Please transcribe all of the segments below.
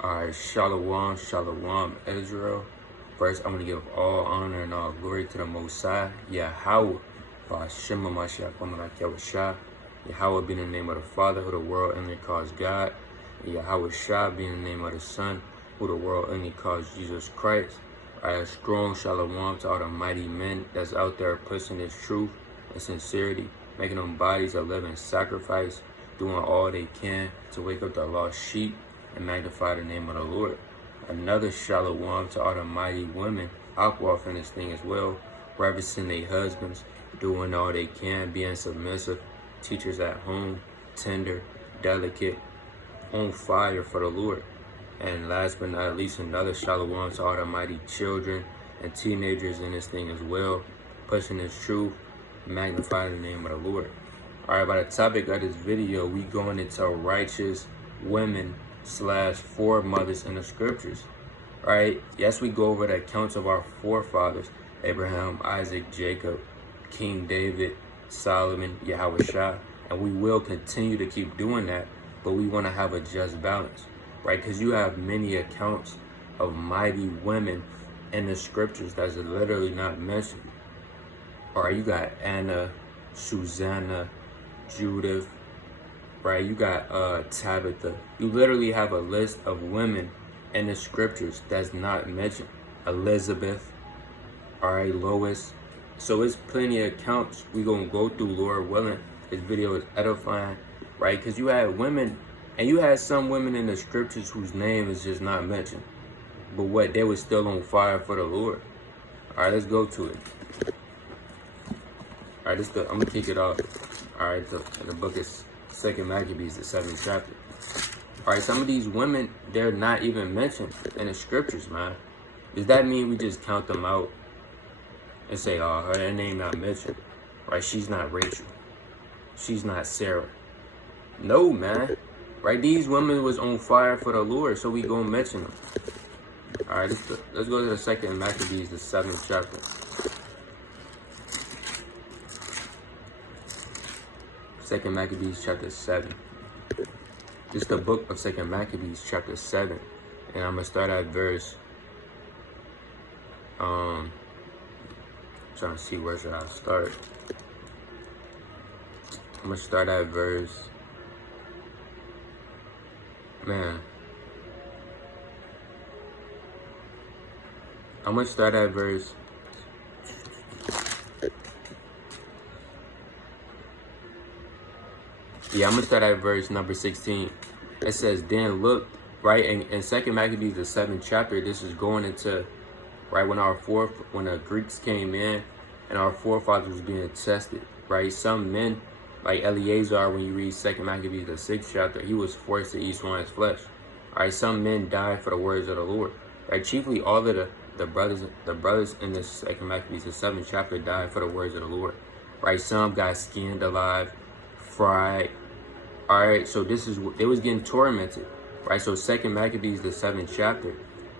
Alright, Shalom, Shalom, Israel. First, I want to give all honor and all glory to the Most High, Yahweh, Ba'ashem Mashiach, Bamalak Yahushua. Yahweh being the name of the Father, who the world only calls God. And Yahweh Shah being the name of the Son, who the world only calls Jesus Christ. Alright, a strong Shalom to all the mighty men that's out there pushing this truth and sincerity, making them bodies a living sacrifice, doing all they can to wake up the lost sheep and magnify the name of the Lord. Another shalom to all the mighty women, Aquaf in this thing as well, reverencing their husbands, doing all they can, being submissive, teachers at home, tender, delicate, on fire for the Lord. And last but not least, another shalom to all the mighty children and teenagers in this thing as well, pushing this truth, magnifying the name of the Lord. Alright, by the topic of this video, we going into righteous women / foremothers in the scriptures. Alright, yes, we go over the accounts of our forefathers, Abraham, Isaac, Jacob, King David, Solomon, Yahweh Shah, and we will continue to keep doing that, but we want to have a just balance, right? Because you have many accounts of mighty women in the scriptures that's literally not mentioned. Alright, you got Anna, Susanna, Judith, right? You got Tabitha. You literally have a list of women in the scriptures that's not mentioned. Elizabeth, all right, Lois. So it's plenty of accounts we gonna go through, Lord willing. This video is edifying, right? Because you had women, and you had some women in the scriptures whose name is just not mentioned, but what, they were still on fire for the Lord. All right, let's go to it. All right, I'm gonna kick it off. All right, the book is 2 Maccabees, the 7th chapter. All right, some of these women, they're not even mentioned in the scriptures, man. Does that mean we just count them out and say, oh, her name not mentioned? Right, she's not Rachel. She's not Sarah. No, man. Right, these women was on fire for the Lord, so we gonna mention them. All right, let's go to the 2 Maccabees, the 7th chapter. 2 Maccabees chapter 7. This is the book of 2 Maccabees chapter 7. And I'm going to start at verse, trying to see where should I start. I'm going to start at verse, I'm going to start at verse, I'm going to start at verse number 16. It says, then look, right, in 2 Maccabees, the 7th chapter, this is going into, right, when the Greeks came in and our forefathers was being tested, right? Some men, like Eleazar, when you read 2 Maccabees, the 6th chapter, he was forced to eat swine's flesh. All right, some men died for the words of the Lord. Right, chiefly all of the brothers in this 2 Maccabees, the 7th chapter, died for the words of the Lord. Right, some got skinned alive, fried. All right, so they was getting tormented, right? So 2 Maccabees, the 7th chapter,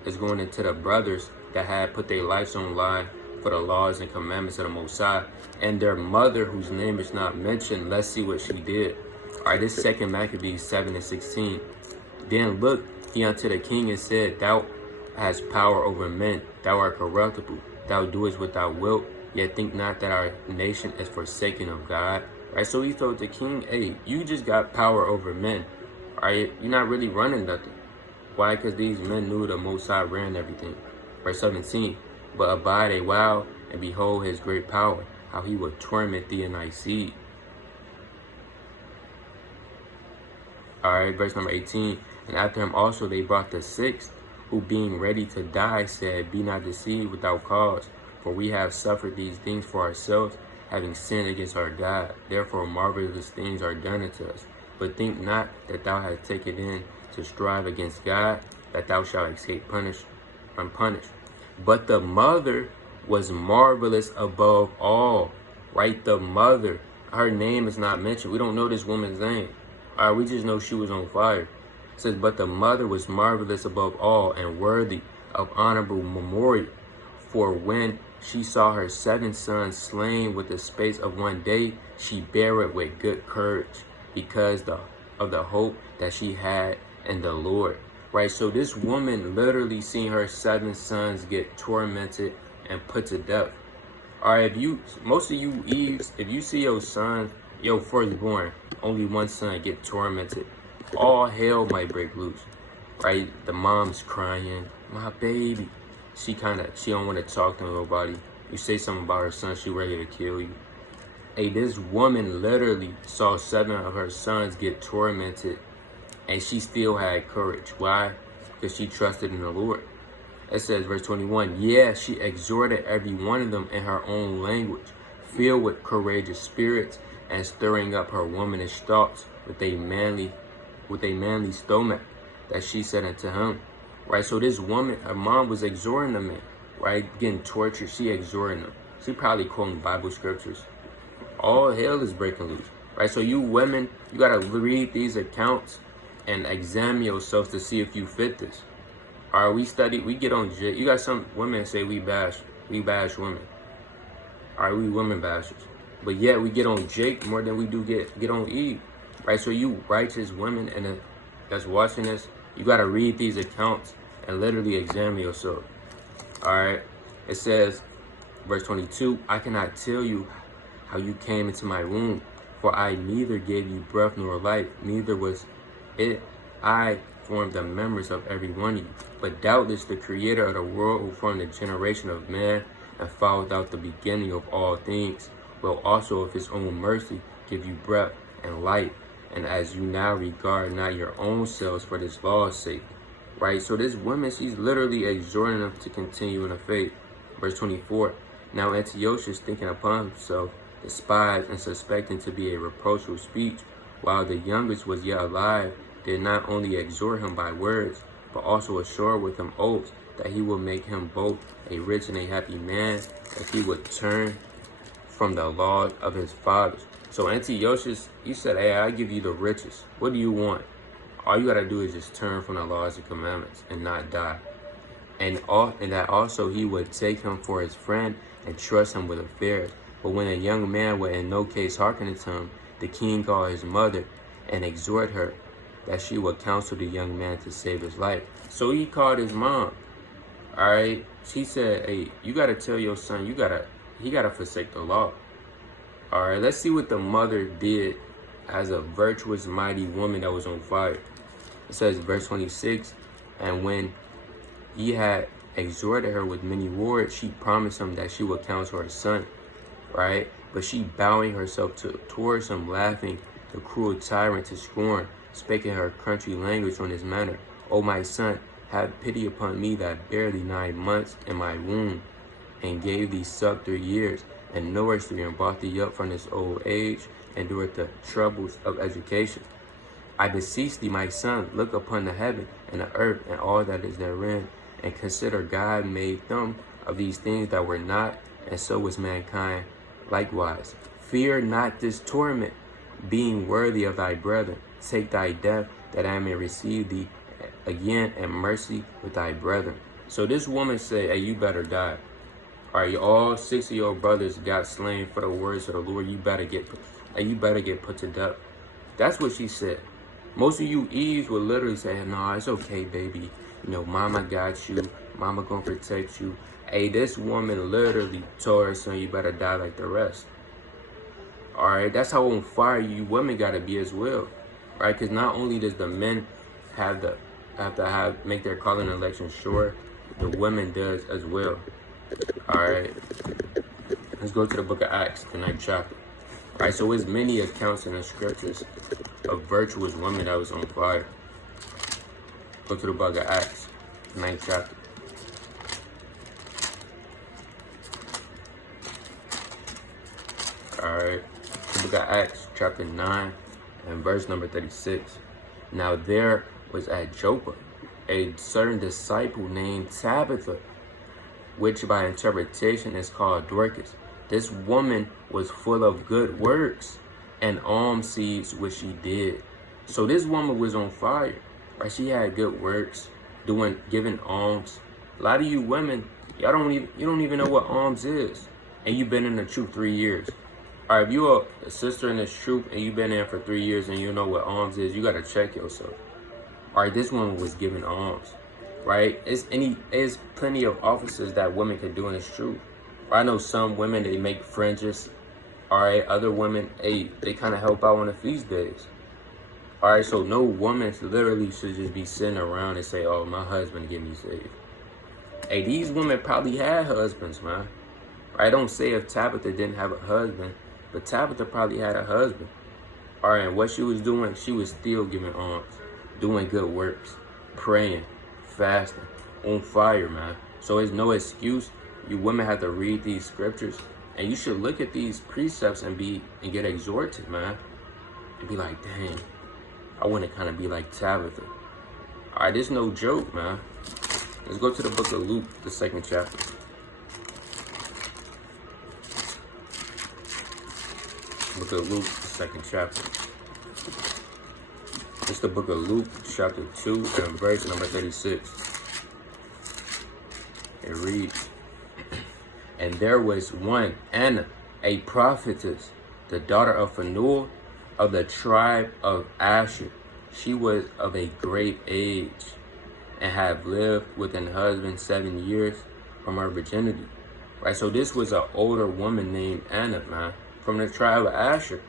is going into the brothers that had put their lives on line for the laws and commandments of the Most High, and their mother, whose name is not mentioned. Let's see what she did. All right, this 2 Maccabees 7 and 16. Then look he unto the king and said, thou hast power over men, thou art corruptible, thou doest what thou wilt, yet think not that our nation is forsaken of God. Right, so he told the king, hey, you just got power over men. Right, you're not really running nothing. Why? Because these men knew the Most High ran everything. Verse 17, but abide a while, and behold his great power, how he will torment thee and thy seed. All right, verse number 18, and after him also they brought the sixth, who being ready to die said, be not deceived without cause, for we have suffered these things for ourselves, having sinned against our God. Therefore marvelous things are done unto us. But think not that thou hast taken in to strive against God, that thou shalt escape unpunished. But the mother was marvelous above all. Right, the mother. Her name is not mentioned. We don't know this woman's name. All right, we just know she was on fire. It says, but the mother was marvelous above all, and worthy of honorable memorial. For when she saw her 7 sons slain with the space of one day, she bare it with good courage, because of the hope that she had in the Lord. right? So this woman literally seen her 7 sons get tormented and put to death. All right, most of you Eves, if you see your son, your firstborn, only one son get tormented, all hell might break loose, right? The mom's crying, my baby. She don't want to talk to nobody. You say something about her son, she ready to kill you. Hey, this woman literally saw 7 of her sons get tormented, and she still had courage. Why? Because she trusted in the Lord. It says, verse 21, yeah, she exhorted every one of them in her own language, filled with courageous spirits, and stirring up her womanish thoughts with a manly stomach, that she said unto him. Right, so this woman, her mom was exhorting the man, right, getting tortured. She exhorting them. She probably quoting Bible scriptures. All hell is breaking loose, right? So you women, you gotta read these accounts and examine yourselves to see if you fit this. All right, we get on Jake. You got some women say we bash women. All right, we women bashers. But yet we get on Jake more than we do get on Eve, right? So you righteous women and that's watching this, you gotta read these accounts and literally examine yourself. All right, it says, verse 22, I cannot tell you how you came into my womb, for I neither gave you breath nor life, neither was it I formed the members of every one of you. But doubtless the creator of the world, who formed the generation of man and followed out the beginning of all things, will also of his own mercy give you breath and life. And as you now regard not your own selves for this law's sake. Right? So this woman, she's literally exhorting them to continue in the faith. Verse 24, now Antiochus, thinking upon himself, despised and suspecting to be a reproachful speech, while the youngest was yet alive, did not only exhort him by words, but also assure with him oaths that he will make him both a rich and a happy man, if he would turn from the laws of his fathers. So Antiochus, he said, hey, I give you the riches. What do you want? All you gotta do is just turn from the laws and commandments and not die. And that also he would take him for his friend and trust him with affairs. But when a young man would in no case hearken to him, the king called his mother and exhort her that she would counsel the young man to save his life. So he called his mom. All right. She said, hey, you got to tell your son, he got to forsake the law. All right. Let's see what the mother did as a virtuous, mighty woman that was on fire. It says, verse 26, and when he had exhorted her with many words, she promised him that she would counsel her son. Right? But she, bowing herself towards him, laughing, the cruel tyrant to scorn, spake in her country language on his manner. O my son, have pity upon me that bare thee 9 months in my womb, and gave thee suck 3 years, and nourished thee, and brought thee up from this old age, endured the troubles of education. I beseech thee, my son, look upon the heaven and the earth and all that is therein, and consider God made them of these things that were not, and so was mankind likewise. Fear not this torment, being worthy of thy brethren. Take thy death, that I may receive thee again in mercy with thy brethren. So this woman said, hey, you better die. All right, all 6 of your brothers got slain for the words of the Lord. You better get put to death. That's what she said. Most of you Eves would literally say, no, it's okay, baby. You know, mama got you. Mama gonna protect you. Hey, this woman literally told her son, you better die like the rest. All right, that's how on fire you women gotta be as well, right? Because not only does the men have to make their calling election sure, the women does as well. All right, let's go to the book of Acts, the 9th chapter. All right, so there's many accounts in the scriptures of virtuous women that was on fire. Go to the book of Acts, 9th chapter. Alright, the book of Acts, chapter 9, and verse number 36. Now there was at Joppa a certain disciple named Tabitha, which by interpretation is called Dorcas. This woman was full of good works and alms seeds which she did. So this woman was on fire, right? She had good works, giving alms. A lot of you women, you don't even know what alms is, and you've been in the truth 3 years. All right, if you're a sister in this truth and you've been in for 3 years and you know what alms is, you got to check yourself. All right, this woman was giving alms. Right? It's plenty of offices that women can do, and it's true. I know some women, they make fringes. All right, other women, hey, they kind of help out on the feast days. All right, so no woman literally should just be sitting around and say, "Oh, my husband get me saved." Hey, these women probably had husbands, man. I don't say if Tabitha didn't have a husband, but Tabitha probably had a husband. All right, and what she was doing, she was still giving alms, doing good works, praying, fasting, on fire, man. So it's no excuse. You women have to read these scriptures, and you should look at these precepts and get exhorted, man, and be like, dang, I want to kind of be like Tabitha. All right, this no joke, man. Let's go to the book of Luke, the 2nd chapter. Book of Luke, the 2nd chapter. It's the book of Luke, chapter 2, and verse number 36. It reads, "And there was one, Anna, a prophetess, the daughter of Phanuel, of the tribe of Asher. She was of a great age, and had lived with an husband 7 years from her virginity." Right, so this was an older woman named Anna, man, from the tribe of Asher.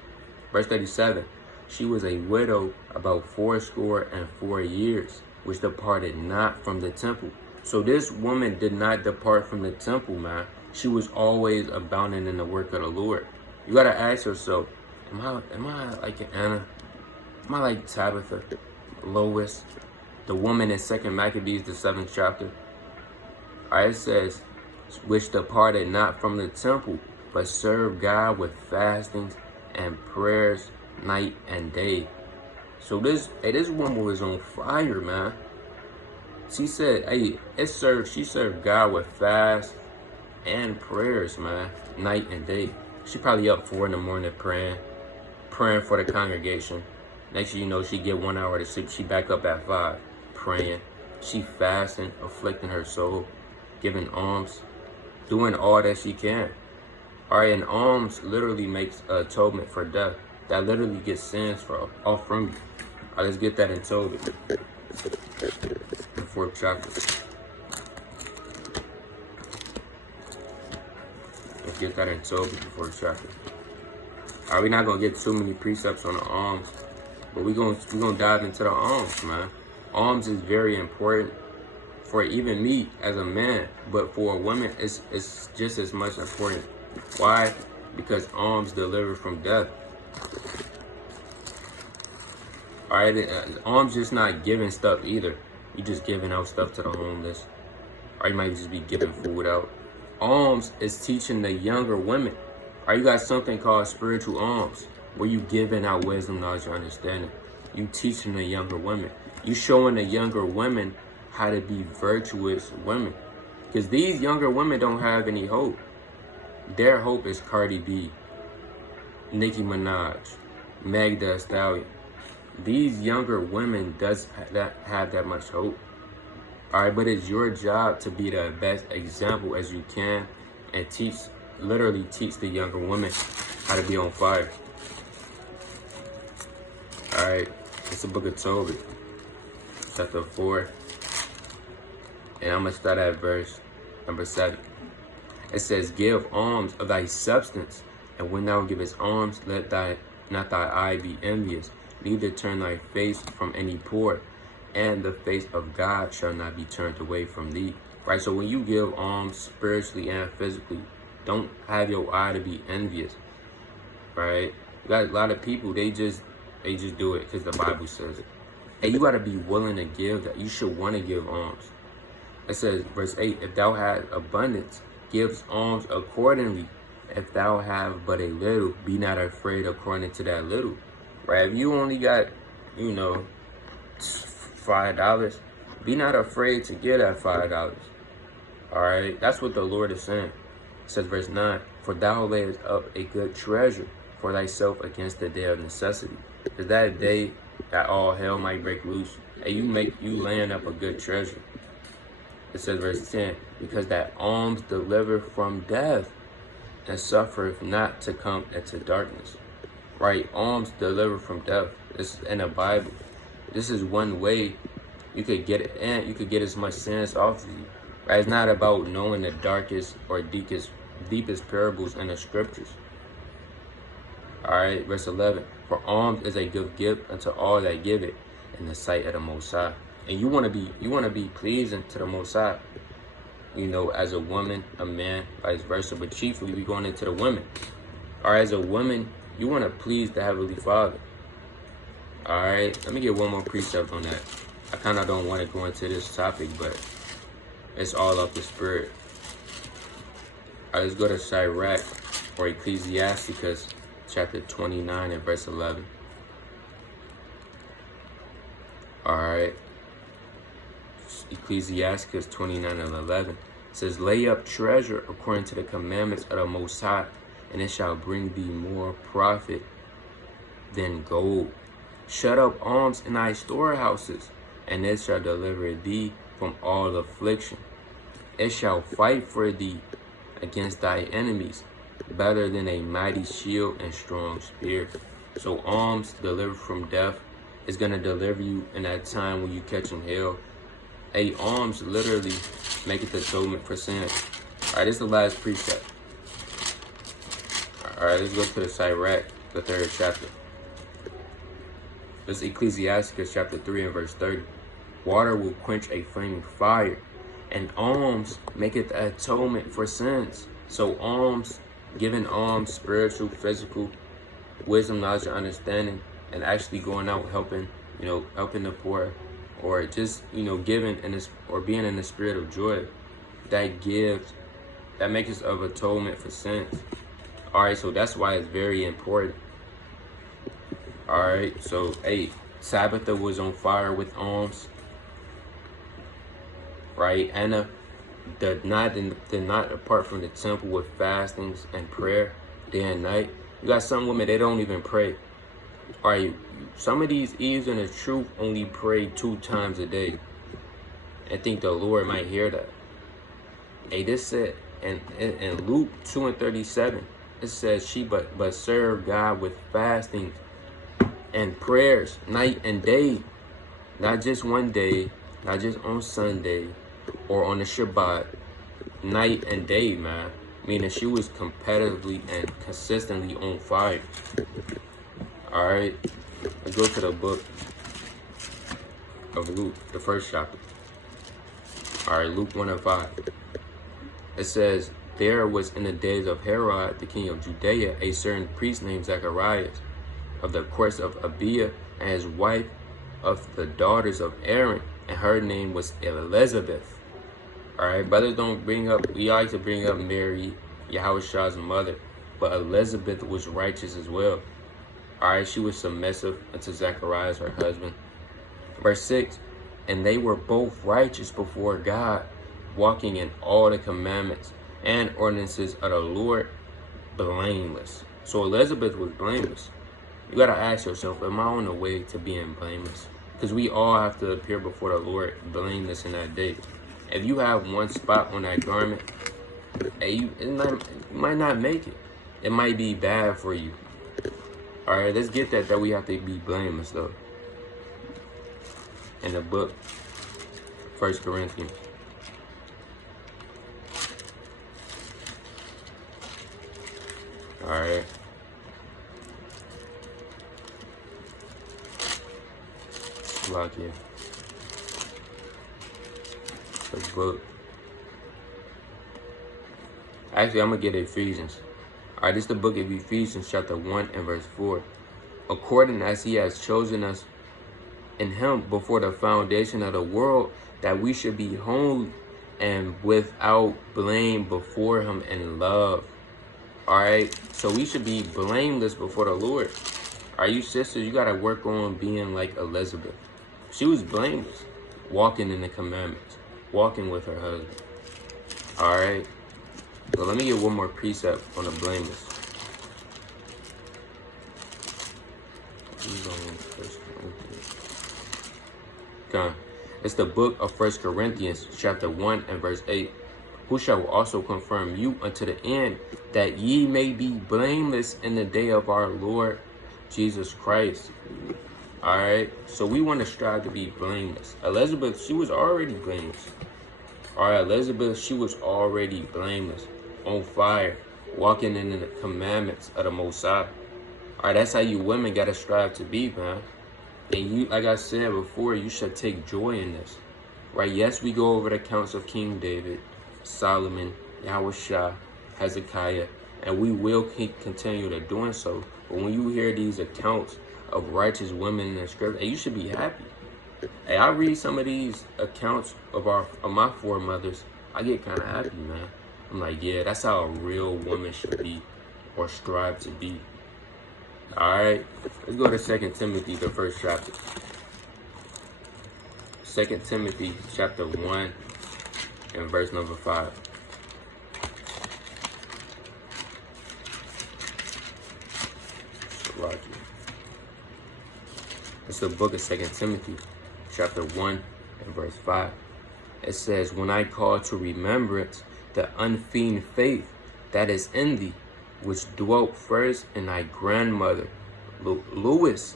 Verse 37, "She was a widow about 84 years, which departed not from the temple." So this woman did not depart from the temple, man. She was always abounding in the work of the Lord. You gotta ask yourself, am I like Anna? Am I like Tabitha, Lois, the woman in 2nd Maccabees, the 7th chapter? All right, it says, "Which departed not from the temple, but served God with fastings and prayers night and day." So this woman was on fire, man. She said, hey, she served God with fast and prayers, man, night and day. She probably up 4 in the morning praying for the congregation. Next thing you know, she get 1 hour to sleep. She back up at 5, praying. She fasting, afflicting her soul, giving alms, doing all that she can. All right, and alms literally makes atonement for death. That literally gets sins off from you. All right, let's get that in Tobit, the 4th chapter. Let's get that in Tobit, the 4th chapter. All right, we're not gonna get too many precepts on the alms, but we're gonna dive into the alms, man. Alms is very important for even me as a man, but for a woman, it's just as much important. Why? Because alms deliver from death. All right, alms just not giving stuff either. You just giving out stuff to the homeless, or you might just be giving food out. Alms is teaching the younger women. Or you got something called spiritual alms, where you giving out wisdom, knowledge, and understanding. You teaching the younger women. You showing the younger women how to be virtuous women. Because these younger women don't have any hope. Their hope is Cardi B, Nicki Minaj, Meg Thee Stallion. These younger women does have that much hope. All right, but it's your job to be the best example as you can and literally teach the younger women how to be on fire. All right, it's the book of Tobit, chapter 4, and I'm gonna start at verse number 7. It says, "Give alms of thy substance, and when thou givest alms, let not thy eye be envious, neither turn thy face from any poor, and the face of God shall not be turned away from thee." Right, so when you give alms spiritually and physically, don't have your eye to be envious. Right? You got a lot of people, they just do it because the Bible says it. And you got to be willing to give that. You should want to give alms. It says, verse 8, "If thou hast abundance, give alms accordingly. If thou have but a little, be not afraid according to that little." Right? If you only got, $5, be not afraid to give that $5. All right? That's what the Lord is saying. It says, verse 9, "For thou layest up a good treasure for thyself against the day of necessity." Is that day that all hell might break loose? And you laying up a good treasure. It says, verse 10, "Because that alms deliver from death, and suffereth not to come into darkness." Right? Alms deliver from death. This is in the Bible. This is one way you could get it, and you could get as much sense off of you. Right? It's not about knowing the darkest or deepest parables in the scriptures. All right, verse 11. For alms is a good gift unto all that give it in the sight of the Most High. And you want to be pleasing to the Most High. You know, as a woman, a man, vice versa. But chiefly, we going into the women. Or as a woman, you want to please the Heavenly Father. All right, let me get one more precept on that. I kind of don't want to go into this topic, but it's all of the spirit. All right, let's go to Sirach or Ecclesiasticus chapter 29 and verse 11. All right. Ecclesiasticus 29 and 11 says, lay up treasure according to the commandments of the Most High, and it shall bring thee more profit than gold. Shut up alms in thy storehouses, and it shall deliver thee from all affliction. It shall fight for thee against thy enemies, better than a mighty shield and strong spear. So alms delivered from death is going to deliver you in that time when you catching hell. A alms literally maketh atonement for sin. All right, this is the last precept. All right, let's go to the Sirach, the 3rd chapter. This is Ecclesiasticus chapter 3 and verse 30. Water will quench a flaming fire, and alms maketh atonement for sins. So alms, giving alms, spiritual, physical, wisdom, knowledge, and understanding, and actually going out helping, helping the poor, or just, giving in this, or being in the spirit of joy, that makes us of atonement for sins. All right, so that's why it's very important. All right, so hey, Tabitha was on fire with alms, right? Anna did not depart from the temple with fastings and prayer day and night. You got some women, they don't even pray. All right, some of these Eves in the truth only pray 2 times a day. I think the Lord might hear that. Hey, this said in Luke 2 and 37, it says she but serve God with fasting and prayers night and day. Not just one day, not just on Sunday or on the Shabbat. Night and day, man. Meaning she was competitively and consistently on fire. All right, let's go to the book of Luke, the 1st chapter. All right, Luke 1 and 5. It says, there was in the days of Herod, the king of Judea, a certain priest named Zacharias, of the course of Abiah, and his wife of the daughters of Aaron, and her name was Elizabeth. All right, brothers don't bring up, we like to bring up Mary, Yahushua's mother, but Elizabeth was righteous as well. All right, she was submissive unto Zacharias, her husband. Verse 6, and they were both righteous before God, walking in all the commandments and ordinances of the Lord, blameless. So Elizabeth was blameless. You got to ask yourself, am I on the way to being blameless? Because we all have to appear before the Lord blameless in that day. If you have one spot on that garment, you might not make it. It might be bad for you. All right, let's get that we have to be blameless, though. In the book, 1 Corinthians. All right. Lock here. The book. Actually, I'm going to get Ephesians. All right, this is the book of Ephesians, chapter 1 and verse 4. According as he has chosen us in him before the foundation of the world, that we should be holy and without blame before him in love. All right, so we should be blameless before the Lord. All right, you sisters, you got to work on being like Elizabeth. She was blameless, walking in the commandments, walking with her husband. All right, so let me get one more precept on the blameless. Okay. It's the book of 1 Corinthians, chapter 1 and verse 8. Who shall also confirm you unto the end, that ye may be blameless in the day of our Lord Jesus Christ. All right, so we want to strive to be blameless. Elizabeth, she was already blameless. All right, Elizabeth, she was already blameless, on fire, walking in the commandments of the Most High. All right, that's how you women gotta strive to be, man. And you, like I said before, you should take joy in this, right? Yes, we go over the accounts of King David, Solomon, Yahushua, Hezekiah, and we will continue to doing so. But when you hear these accounts of righteous women in the scripture, you should be happy. Hey, I read some of these accounts of my foremothers, I get kind of happy, man. I'm like, yeah, that's how a real woman should be, or strive to be. All right, let's go to 2 Timothy, the first chapter. 2 Timothy chapter 1 and verse number 5. It's the book of 2 Timothy chapter 1 and verse 5. It says, when I call to remembrance the unfeigned faith that is in thee, which dwelt first in thy grandmother, Louis.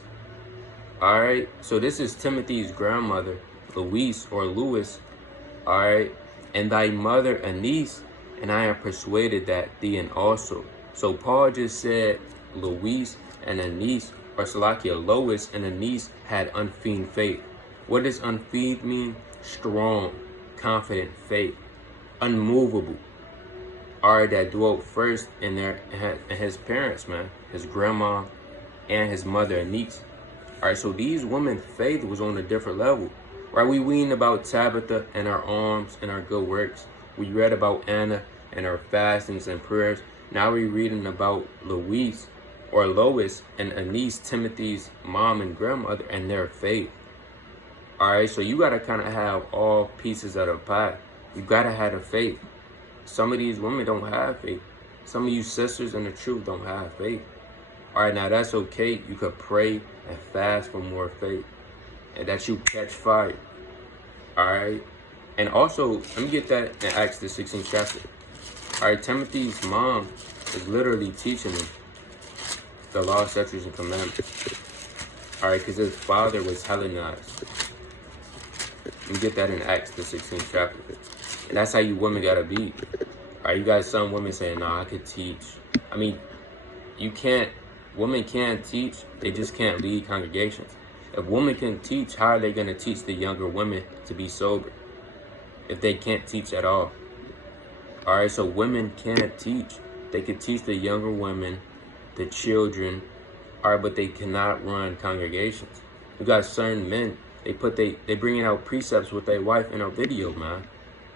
All right, so this is Timothy's grandmother, Louise or Louis. All right, and thy mother, Anise, and I am persuaded that thee and also. So Paul just said Louise and Anise, or Salakia, Lois and Anise had unfeigned faith. What does unfeigned mean? Strong, confident faith, unmovable. All right, that dwelt first in his parents, man, his grandma and his mother Anise. All right, so these women's faith was on a different level. Right, we reading about Tabitha and her alms and her good works. We read about Anna and her fastings and prayers. Now we're reading about Louise or Lois and Anise, Timothy's mom and grandmother, and their faith. All right, so you got to kind of have all pieces of the pie. You got to have the faith. Some of these women don't have faith. Some of you sisters in the truth don't have faith. All right, now that's okay. You could pray and fast for more faith, and that you catch fire. All right, and also let me get that in Acts the 16th chapter. All right, Timothy's mom is literally teaching him the law, statutes, and commandments. All right, because his father was Hellenized. Let me get that in Acts the 16th chapter. And that's how you women gotta be. All right, you got some women saying, "Nah, I could teach." I mean, you can't. Women can teach. They just can't lead congregations. If women can teach, how are they gonna teach the younger women to be sober? If they can't teach at all. All right, so women can't teach. They can teach the younger women, the children. All right, but they cannot run congregations. You got certain men. They bringing out precepts with their wife in a video, man.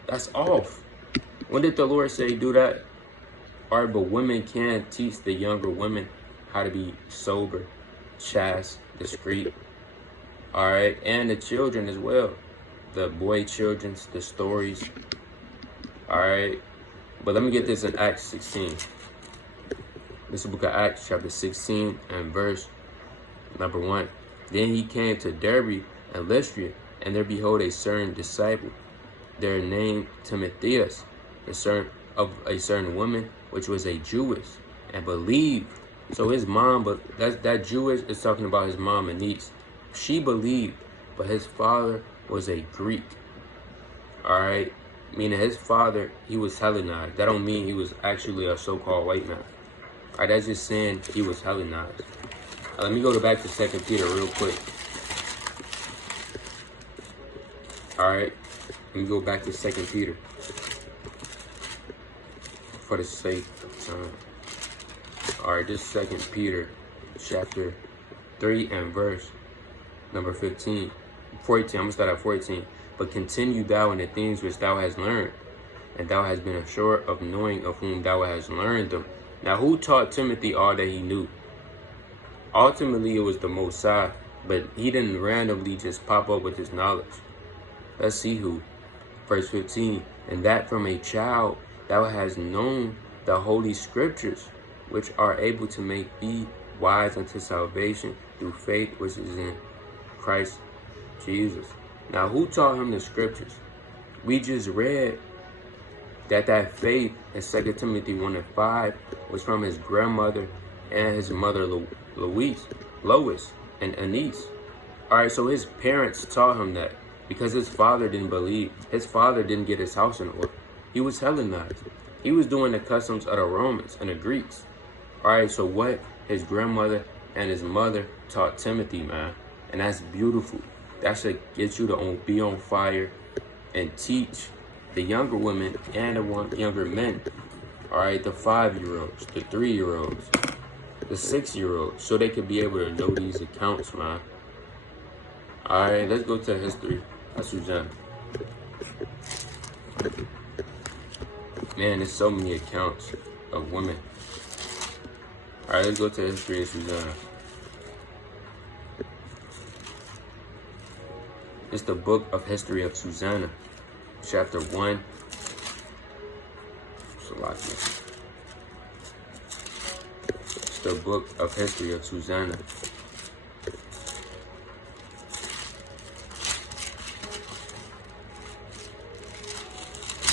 That's off. When did the Lord say do that? All right, but women can teach the younger women how to be sober, chaste, discreet. All right, and the children as well. The boy children's, the stories. All right, but let me get this in Acts 16. This is the book of Acts, chapter 16 and verse number 1. Then he came to Derbe and Lystra, and there behold a certain disciple, their name Timotheus, the son of a certain woman, which was a Jewess, and believed. So his mom, but that Jewess is talking about his mom and niece. She believed, but his father was a Greek. All right, meaning his father, he was Hellenized. That don't mean he was actually a so-called white man. All right, that's just saying he was Hellenized. Let me go back to 2 Peter real quick. All right, let me go back to 2 Peter for the sake of time. All right, this 2 Peter chapter 3 and verse number 14. I'm gonna start at 14. But continue thou in the things which thou hast learned, and thou hast been assured of knowing of whom thou hast learned them. Now, who taught Timothy all that he knew? Ultimately, it was the Most High, but he didn't randomly just pop up with his knowledge. Let's see who. Verse 15. And that from a child thou hast known the holy scriptures, which are able to make thee wise unto salvation through faith which is in Christ Jesus. Now, who taught him the scriptures? We just read that faith in 2 Timothy 1 and 5 was from his grandmother and his mother Lois and Anise. All right, so his parents taught him that because his father didn't believe. His father didn't get his house in order. He was Hellenized. He was doing the customs of the Romans and the Greeks. All right, so what his grandmother and his mother taught Timothy, man, and that's beautiful. That should get you to be on fire and teach the younger women and the younger men. All right, the 5-year-olds, the 3-year-olds, the 6-year-olds, so they could be able to know these accounts, man. All right, let's go to the history of Susanna. Man, there's so many accounts of women. All right, let's go to the history of Susanna. It's the book of history of Susanna, chapter 1. It's the book of history of Susanna.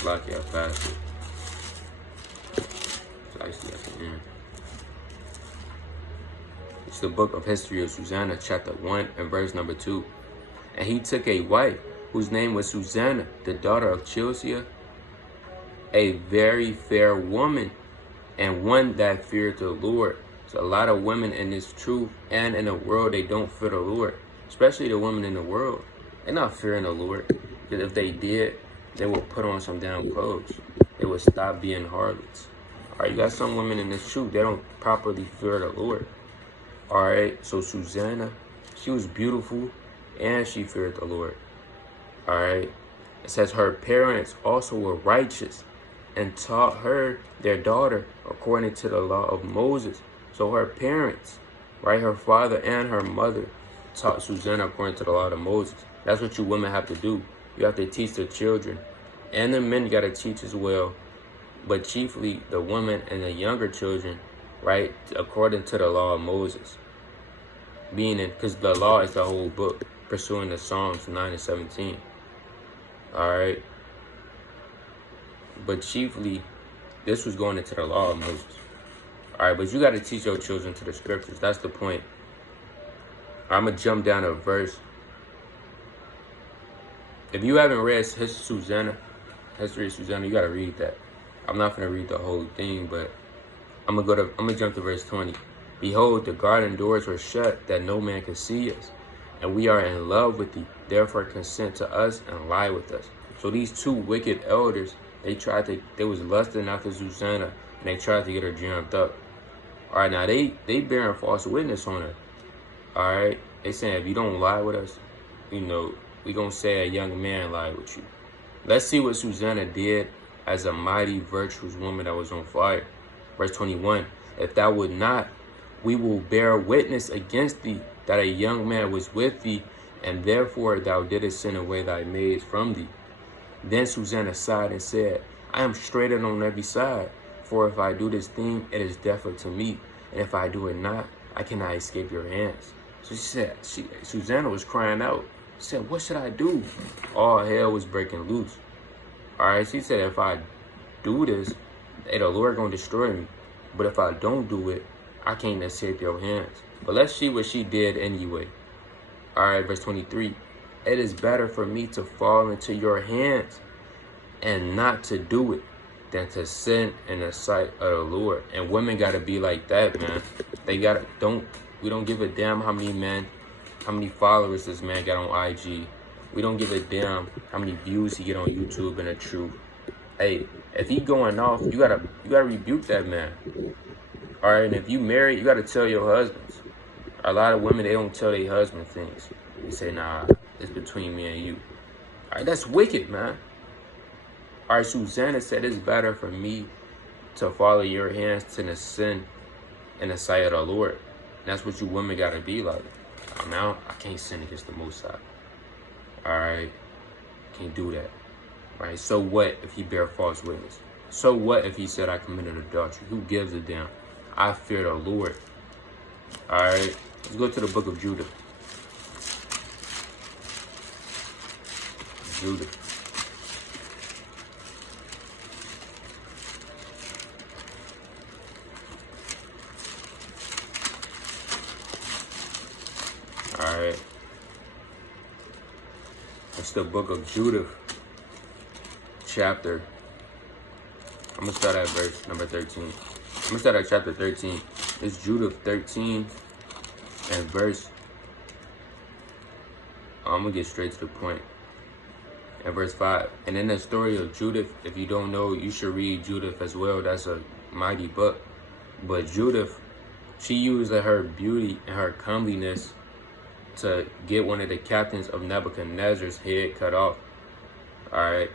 Lucky I passed it. It's actually at the end. It's the book of history of Susanna, chapter 1 and verse number 2. And he took a wife whose name was Susanna, the daughter of Chilcia, a very fair woman, and one that feared the Lord. So a lot of women in this truth and in the world, they don't fear the Lord, especially the women in the world. They're not fearing the Lord, because if they did, they will put on some damn clothes. They would stop being harlots. All right, you got some women in this truth, they don't properly fear the Lord. All right, so Susanna, she was beautiful and she feared the Lord. All right, it says her parents also were righteous and taught her, their daughter, according to the law of Moses. So her parents, right, her father and her mother taught Susanna according to the law of Moses. That's what you women have to do. You have to teach the children, and the men got to teach as well, but chiefly the women and the younger children, right, according to the law of Moses. Meaning, because the law is the whole book, pursuing the Psalms 9 and 17. All right. But chiefly, this was going into the law of Moses. All right, but you got to teach your children to the scriptures. That's the point. I'm going to jump down to a verse. If you haven't read History of Susanna, you got to read that. I'm not going to read the whole thing, but I'm going to jump to verse 20. Behold, the garden doors were shut, that no man could see us. And we are in love with thee. Therefore consent to us and lie with us. So these two wicked elders, they was lusting after Susanna, and they tried to get her jammed up. All right, now they bearing false witness on her. All right, they saying, if you don't lie with us, you know, we gonna say a young man lied with you. Let's see what Susanna did as a mighty, virtuous woman that was on fire. Verse 21, if thou would not, we will bear witness against thee that a young man was with thee, and therefore thou didst send away thy maids from thee. Then Susanna sighed and said, I am straitened on every side, for if I do this thing, it is death unto me, and if I do it not, I cannot escape your hands. So she said, Susanna was crying out. She said, what should I do? All hell was breaking loose. All right, she said, if I do this, the Lord gonna destroy me. But if I don't do it, I can't escape your hands. But let's see what she did anyway. All right, verse 23. It is better for me to fall into your hands and not to do it than to sin in the sight of the Lord. And women got to be like that, man. They got to, we don't give a damn how many followers this man got on IG. We don't give a damn how many views he get on YouTube and the truth. Hey, if he going off, you gotta rebuke that man. All right, and if you married, you gotta tell your husbands. A lot of women, they don't tell their husband things. They say, nah, it's between me and you. All right, that's wicked, man. All right, Susanna said it's better for me to follow your hands than to sin in the sight of the Lord. And that's what you women gotta be like. Now, I can't sin against the Most High. All right, can't do that. All right, so what if he bear false witness? So what if he said I committed adultery? Who gives a damn? I fear the Lord. All right, let's go to the book of Judah. Judah. All right. the book of Judith, chapter. I'm going to start at verse number 13. I'm going to start at chapter 13. It's Judith 13 and verse. I'm going to get straight to the point. And verse 5. And in the story of Judith, if you don't know, you should read Judith as well. That's a mighty book. But Judith, she used her beauty and her comeliness to get one of the captains of Nebuchadnezzar's head cut off. Alright.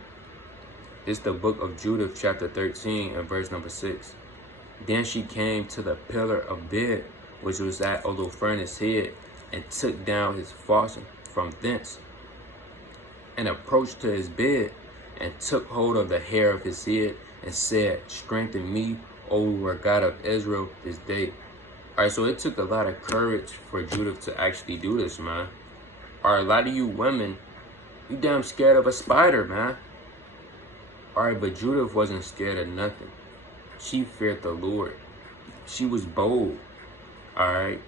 It's the book of Judith, chapter 13 and verse number 6. Then she came to the pillar of bed, which was at Holofernes' head, and took down his falchion from thence, and approached to his bed, and took hold of the hair of his head, and said, Strengthen me, O Lord God of Israel, this day. Alright, so it took a lot of courage for Judith to actually do this, man. Alright, a lot of you women, you damn scared of a spider, man. Alright, but Judith wasn't scared of nothing. She feared the Lord. She was bold. Alright.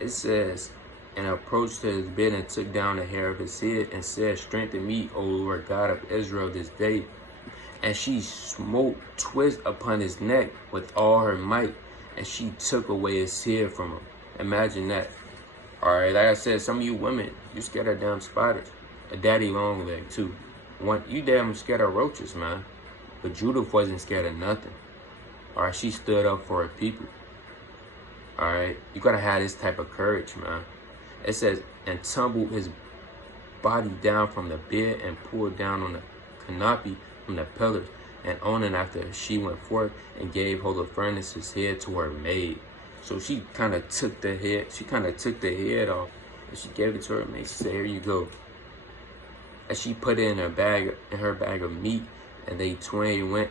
It says, and approached to his bed and took down the hair of his head and said, Strengthen me, O Lord God of Israel, this day. And she smote twist upon his neck with all her might, and she took away his head from him. Imagine that. Alright, like I said, some of you women, you scared of damn spiders. A daddy long leg, too. You damn scared of roaches, man. But Judith wasn't scared of nothing. Alright, she stood up for her people. Alright, you gotta have this type of courage, man. It says, and tumbled his body down from the bed and pulled down on the canopy from the pillars. And on and after she went forth and gave Holofernes' head to her maid. So she kind of took the head off, and she gave it to her maid. She said, Here you go. And she put it in her bag of meat, and they twain went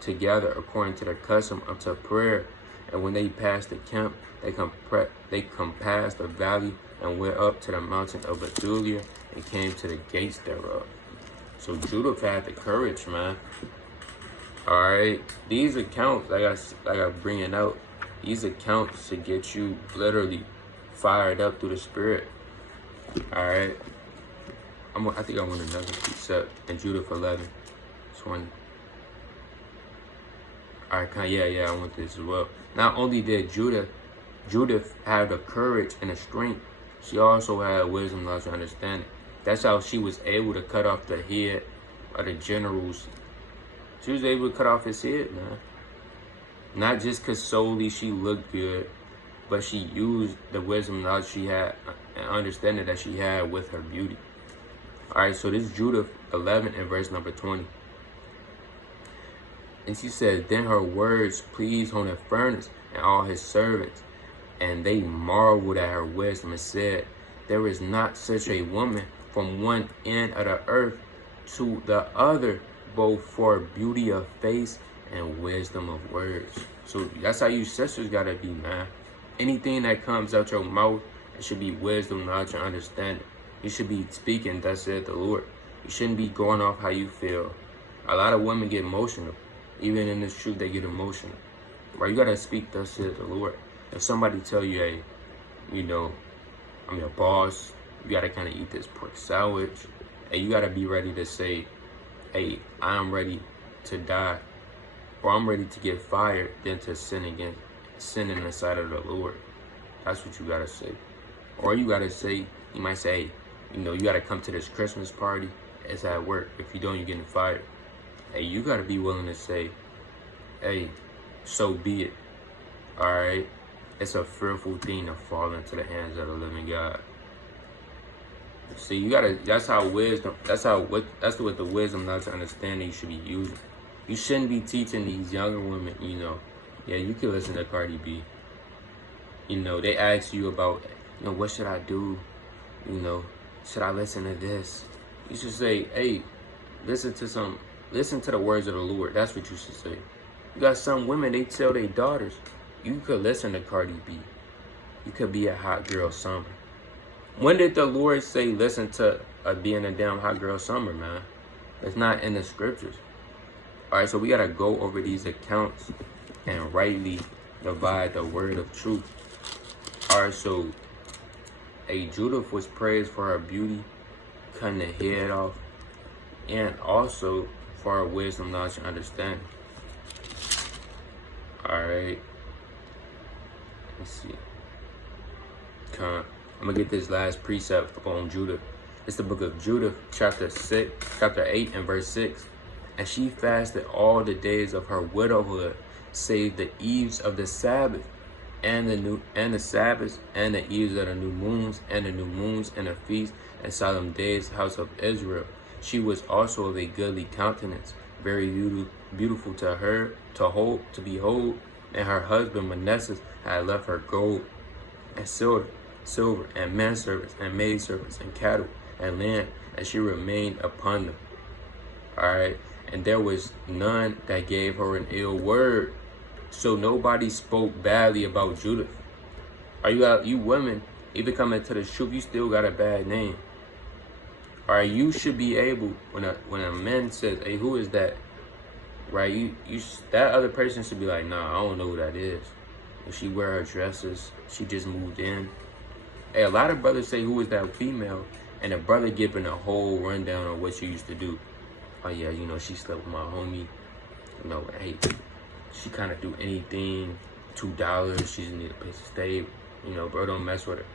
together according to their custom unto prayer. And when they passed the camp, they compassed the valley and went up to the mountain of Bethulia and came to the gates thereof. So Judith had the courage, man. Alright, these accounts, like I bringing out, these accounts should get you literally fired up through the spirit. Alright. I think I want another precept in Judith 11:20. Alright, yeah, I want this as well. Not only did Judith have the courage and the strength, she also had wisdom, knowledge, and understanding. That's how she was able to cut off the head of the generals. She was able to cut off his head, man. Not just because solely she looked good, but she used the wisdom, knowledge she had, and understanding that she had with her beauty. Alright, so this is Judith 11 and verse number 20. And she says, Then her words pleased Holofernes and all his servants, and they marveled at her wisdom and said, There is not such a woman from one end of the earth to the other, both for beauty of face and wisdom of words. So that's how you sisters gotta be, man. Anything that comes out your mouth, it should be wisdom, knowledge, and understanding. You should be speaking, thus said the Lord. You shouldn't be going off how you feel. A lot of women get emotional. Even in this truth, they get emotional. Right? You gotta speak, thus said the Lord. If somebody tell you, hey, I'm your boss, you gotta kind of eat this pork sandwich, and you gotta be ready to say, hey, I'm ready to die, or I'm ready to get fired, than to sin in the sight of the Lord. That's what you gotta say. Or you gotta say, you might say, hey, you gotta come to this Christmas party. It's at work. If you don't, you're getting fired. Hey, you gotta be willing to say, hey, so be it. Alright? It's a fearful thing to fall into the hands of the living God. See, you gotta, that's what the wisdom, not to understanding you should be using. You shouldn't be teaching these younger women, yeah, you can listen to Cardi B. They ask you about, what should I do? Should I listen to this? You should say, hey, listen to the words of the Lord. That's what you should say. You got some women, they tell their daughters, you could listen to Cardi B. You could be a hot girl summer. When did the Lord say listen to being a damn hot girl summer, man? It's not in the scriptures. Alright, so we gotta go over these accounts and rightly divide the word of truth. Alright, so Judith was praised for her beauty, cutting the head off and also for our wisdom, knowledge, and understanding. Alright. Let's see. I'm gonna get this last precept on Judah. It's the book of Judah, chapter 8 and verse 6. And she fasted all the days of her widowhood, save the eves of the Sabbath, and the Sabbaths, and the eves of the new moons, and the new moons, and the feasts, and solemn days, house of Israel. She was also of a goodly countenance, very beautiful to behold, and her husband Manasseh had left her gold and silver, and manservants, and maidservants, and cattle, and land, and she remained upon them. Alright, and there was none that gave her an ill word. So nobody spoke badly about Judith. You women, even coming to the truth, you still got a bad name. Alright, you should be able, when a man says, hey, who is that? Right, that other person should be like, nah, I don't know who that is. If she wear her dresses, she just moved in. Hey, a lot of brothers say, who is that female? And the brother giving a whole rundown on what she used to do. Oh yeah, she slept with my homie. Hey, she kind of do anything. $2, she just need a place to stay. Bro, don't mess with her.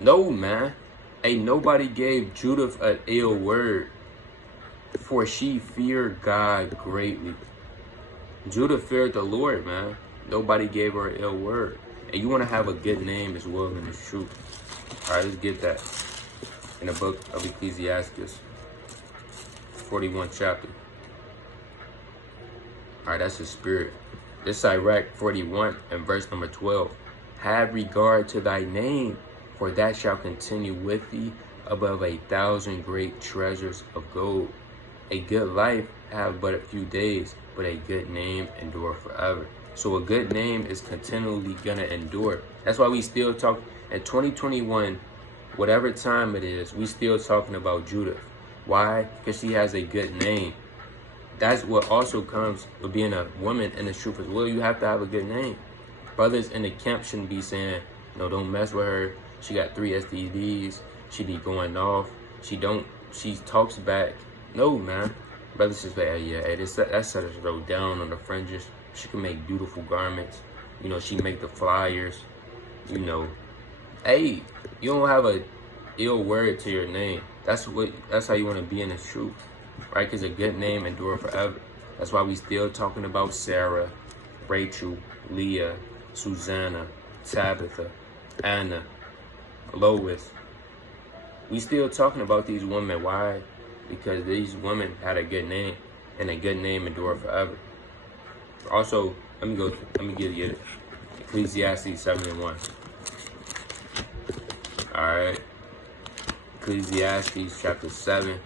No, man. Hey, nobody gave Judith an ill word, for she feared God greatly. Judah feared the Lord, man. Nobody gave her an ill word. And you want to have a good name as well in this truth. All right, let's get that in the book of Ecclesiastes, 41 chapter. All right, that's the spirit. This Sirach 41 and verse number 12. Have regard to thy name, for that shall continue with thee above 1,000 great treasures of gold. A good life have but a few days, but a good name endure forever. So a good name is continually gonna endure. That's why we still talk in 2021, whatever time it is, we still talking about Judith. Why? Because she has a good name. That's what also comes with being a woman in the truth as well. You have to have a good name. Brothers in the camp shouldn't be saying, don't mess with her. She got 3 STDs. She be going off. She talks back. No, man. Brothers just say, hey, that set her down on the fringes. She can make beautiful garments. She make the flyers. Hey, you don't have a ill word to your name. That's how you want to be in the truth, right? Because a good name endure forever. That's why we still talking about Sarah, Rachel, Leah, Susanna, Tabitha, Anna, Lois. We still talking about these women. Why? Because these women had a good name, and a good name endure forever. Also, let me give you it. Ecclesiastes 7 and 1. Alright. Ecclesiastes chapter 7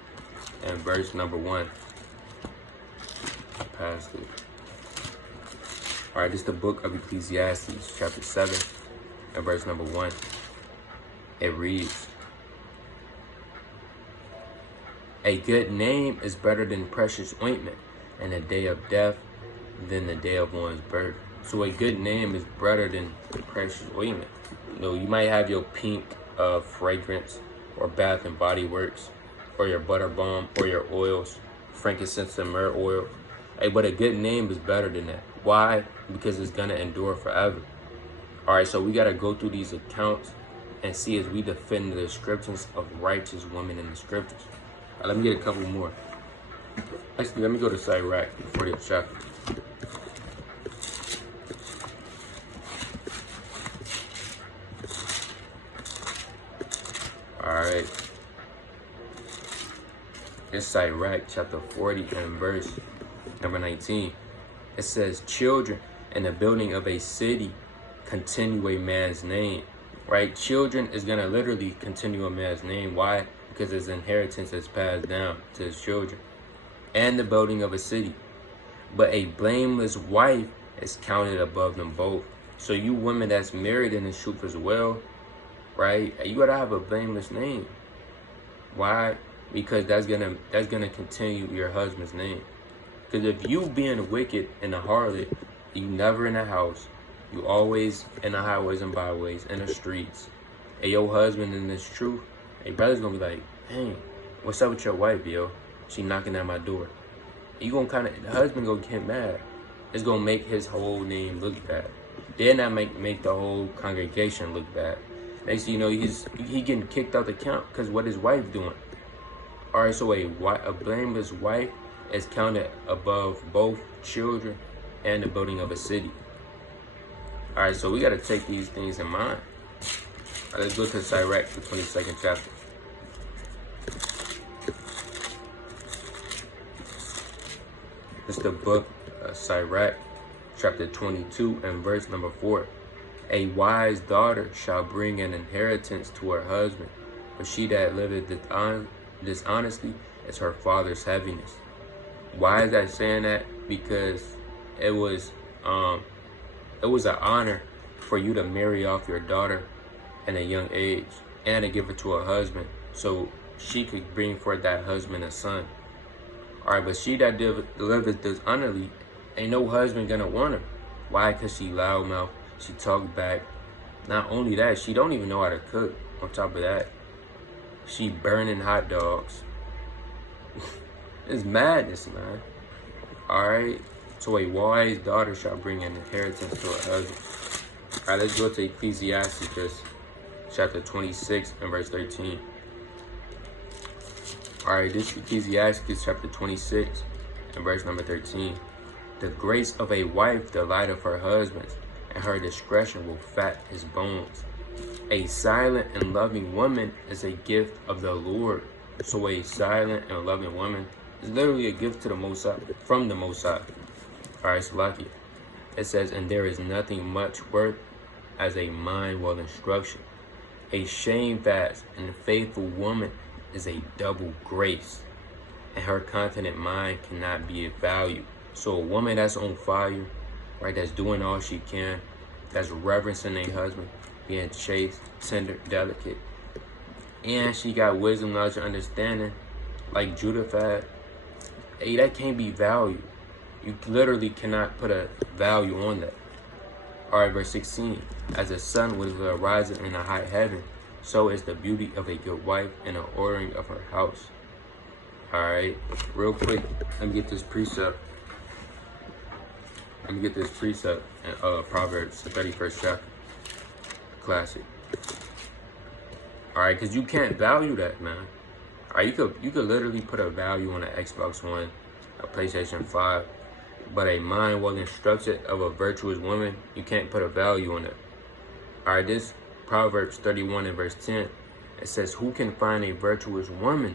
and verse number 1. I passed it. Alright, this is the book of Ecclesiastes chapter 7 and verse number 1. It reads, a good name is better than precious ointment, and a day of death than the day of one's birth. So a good name is better than precious ointment. You might have your pink fragrance, or Bath and Body Works, or your butter balm, or your oils, frankincense and myrrh oil. Hey, but a good name is better than that. Why? Because it's gonna endure forever. All right, so we gotta go through these accounts and see as we defend the descriptions of righteous women in the scriptures. Let me get a couple more. Actually, let me go to Sirach, the 40th chapter. Alright. It's Sirach chapter 40 and verse number 19. It says, children in the building of a city continue a man's name. Right? Children is going to literally continue a man's name. Why? Because his inheritance is passed down to his children. And the building of a city. But a blameless wife is counted above them both. So you women that's married in the truth as well, right? You gotta have a blameless name. Why? Because that's gonna continue your husband's name. Because if you being wicked and a harlot, you never in the house, you always in the highways and byways, in the streets, and your husband in this truth, a brother's gonna be like, hey, what's up with your wife, yo? She knocking at my door. You gonna the husband gonna get mad. It's gonna make his whole name look bad. Then that make the whole congregation look bad. Next thing you know, he getting kicked out the camp because what his wife doing. All right, so a blameless wife is counted above both children and the building of a city. All right, so we got to take these things in mind. All right, let's go to Sirach, the 22nd chapter. It's the book of Sirach, chapter 22 and verse number 4. A wise daughter shall bring an inheritance to her husband, but she that liveth dishonestly is her father's heaviness. Why is that saying that? Because it was an honor for you to marry off your daughter at a young age and to give her to a husband so she could bring forth that husband a son. All right, but she that liveth dishonorably, ain't no husband gonna want her. Why? Because she loudmouth, she talk back. Not only that, she don't even know how to cook. On top of that, she burning hot dogs. It's madness, man. All right, so a wise daughter shall bring an inheritance to her husband. All right, let's go to Ecclesiastes, chapter 26 and verse 13. All right, this Ecclesiastes chapter 26 and verse number 13. The grace of a wife delighteth her husband, and her discretion will fat his bones. A silent and loving woman is a gift of the Lord. So a silent and loving woman is literally a gift to the Most High, from the Most High. All right, Salaki. It says, and there is nothing much worth as a mind well instruction. A shamefast and faithful woman is a double grace, and her continent mind cannot be valued. So a woman that's on fire, right, that's doing all she can, that's reverencing a husband, being chaste, tender, delicate, and she got wisdom, knowledge, and understanding, like Judith had, hey, that can't be valued. You literally cannot put a value on that. All right, verse 16. As the sun was rising in a high heaven, so is the beauty of a good wife and the ordering of her house. All right, real quick, let me get this precept. In Proverbs, the 31st chapter. Classic. All right, because you can't value that, man. All right, you could literally put a value on an Xbox One, a PlayStation 5, but a mind well instructed of a virtuous woman, you can't put a value on it. All right, this Proverbs 31 and verse 10, it says, who can find a virtuous woman?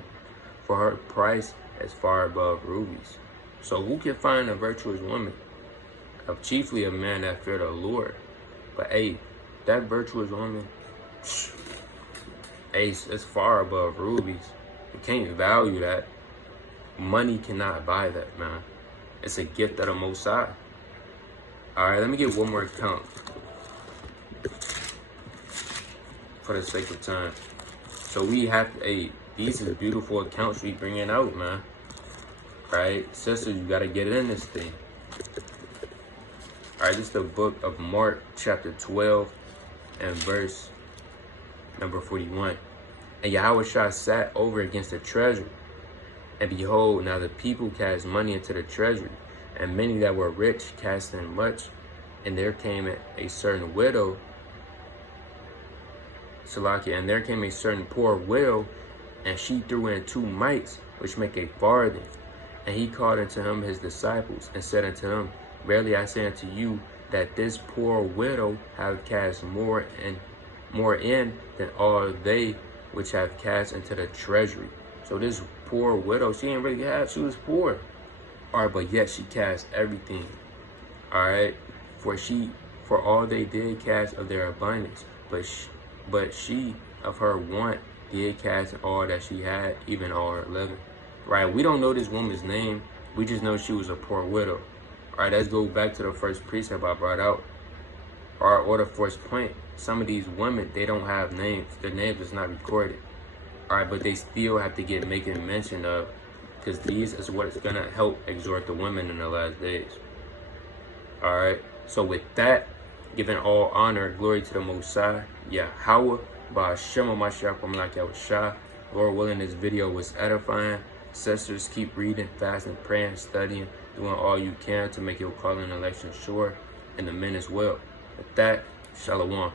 For her price is far above rubies. So who can find a virtuous woman? Of chiefly a man that feared the Lord. But hey, that virtuous woman, hey, it's far above rubies. You can't value that. Money cannot buy that, man. It's a gift of the Most High. All right, let me get one more count for the sake of time. So we have, hey, these are beautiful accounts we bringing out, man. All right, sisters, you gotta get in this thing. All right, this is the book of Mark, chapter 12, and verse number 41. And Yahushua sat over against the treasury. And behold, now the people cast money into the treasury, and many that were rich cast in much. And there came a certain widow, Salakia, and there came a certain poor widow, and she threw in 2 mites, which make a farthing. And he called unto him his disciples, and said unto him, verily I say unto you, that this poor widow have cast more in than all they which have cast into the treasury. So this poor widow, she didn't really have, she was poor. All right, but yet she cast everything. All right, for all they did cast of their abundance, but she of her want did cast all that she had, even all her living. Right, we don't know this woman's name. We just know she was a poor widow. All right, let's go back to the first precept I brought out. Or the first point. Some of these women, they don't have names. Their names is not recorded. All right, but they still have to get making mention of, because these is what's going to help exhort the women in the last days. All right, so with that, giving all honor and glory to the Most High, Yahweh, Ba'ashem Mashiach, Lord willing, this video was edifying. Sisters, keep reading, fasting, praying, studying, doing all you can to make your calling and election sure, and the men as well. With that, Shalom.